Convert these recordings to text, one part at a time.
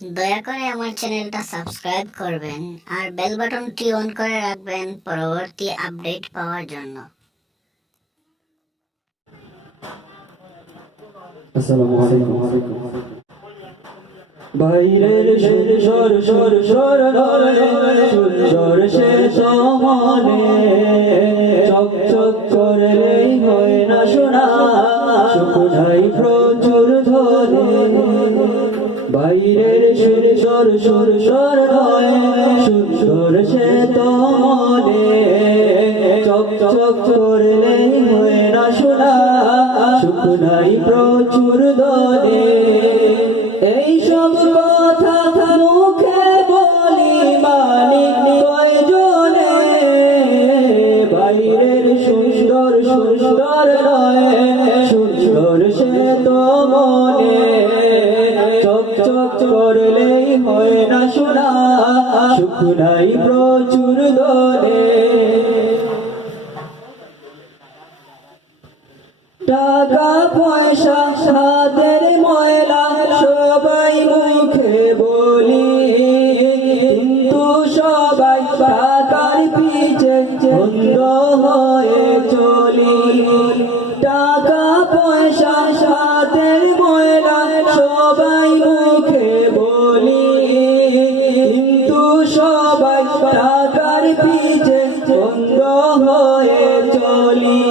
দয়া করে আমার চ্যানেলটা সাবস্ক্রাইব করবেন আর বেল বাটনটি অন করে রাখবেন পরবর্তী আপডেট পাওয়ার জন্য। আসসালামু আলাইকুম। বাইরের সুর সর সর সর নরে সুন্দর সে সমানে। চক চক করলেই হয় না শোনা শুকুনাই প্রচুর ধরে। বাইরের সুর, সর সর সর নয় সুন্দর সে তমনে চক চক করলেই হয় না শোনা শুকুনাই প্রচুর দলে। এই সব কথা মুখে বলি মানি কয়জনে? বাইরের সুন্দর সুন্দর নয় সুন্দর সে তো মনে করলেই হয় না শোনা। শুকুনাই প্রচুর দলে টাকা, পয়সা সাদের ময়লা সবাই মুখে বলি। কিন্তু সবাই টাকার পিছে বন্ধ হয়ে চলি। টাকা, পয়সা সাদের ময়লা সবাই টাকার পিছে বন্ধ হয়ে চলি।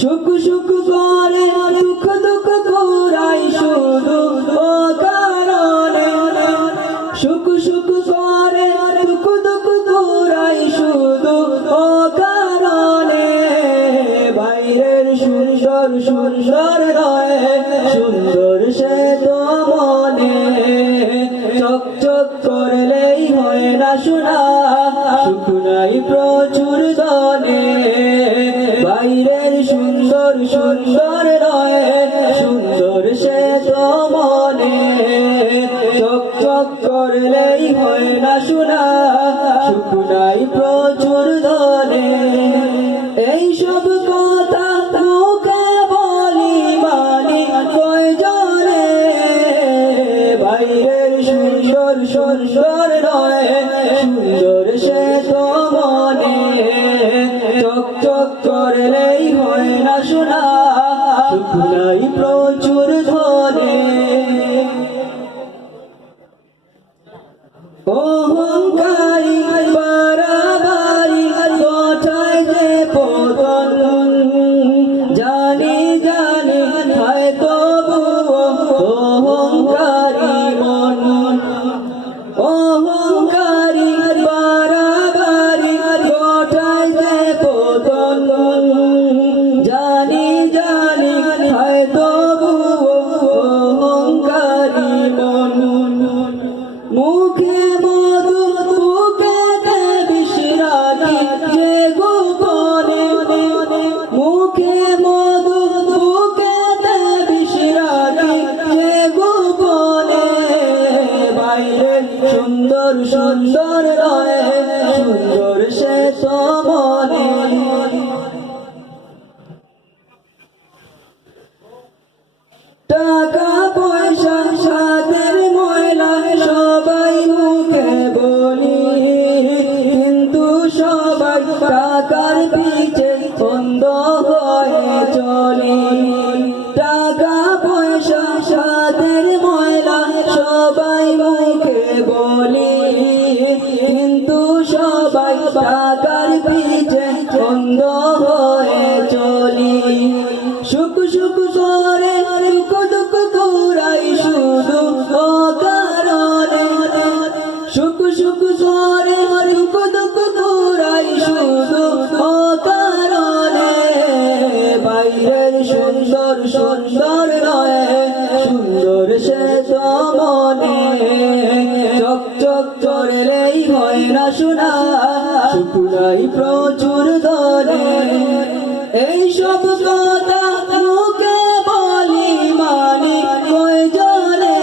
সুখ সুখ করে, দুঃখ দুঃখ করাই শুধু ও কারণে সুখ সুখ করে, দুঃখ দুঃখ করাই শুধু ও কারণে বাইরের সুন্দর সুন্দর রয় সুন্দর সে তো মনে। চক চক করলেই হয় না শোনা শুকুনাই প্রচুর দনে বাইরের সুন্দর সুন্দর রয় সুন্দর সে তো মনে। চক চক করলেই হয় না শোনা শুকুনাই প্রচুর দনে এই সব কথা মুখে বলি মানি, কয়জনে? বাইরের সুন্দর সুন্দর নয় সুন্দর সে মনে। চক চক করলেই হয় না শোনা। শুকুনাই সুন্দর সুন্দর রয়ে সুন্দর সে তো চলি টাকা পয়সা সাদের ময়লা সবাই মুখে বলি। কিন্তু সবাই টাকার পিছে বন্ধ সুন্দর সুন্দর নয়, সুন্দর সে মনে। চক চক করলেই হয় না শোনা শুকুরাই প্রচুর ধরে এই সব কথা মুখে বলি মানি কয়জনে?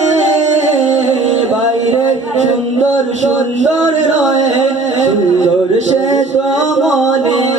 বাইরে সুন্দর সুন্দর নয়, সুন্দর সে মনে।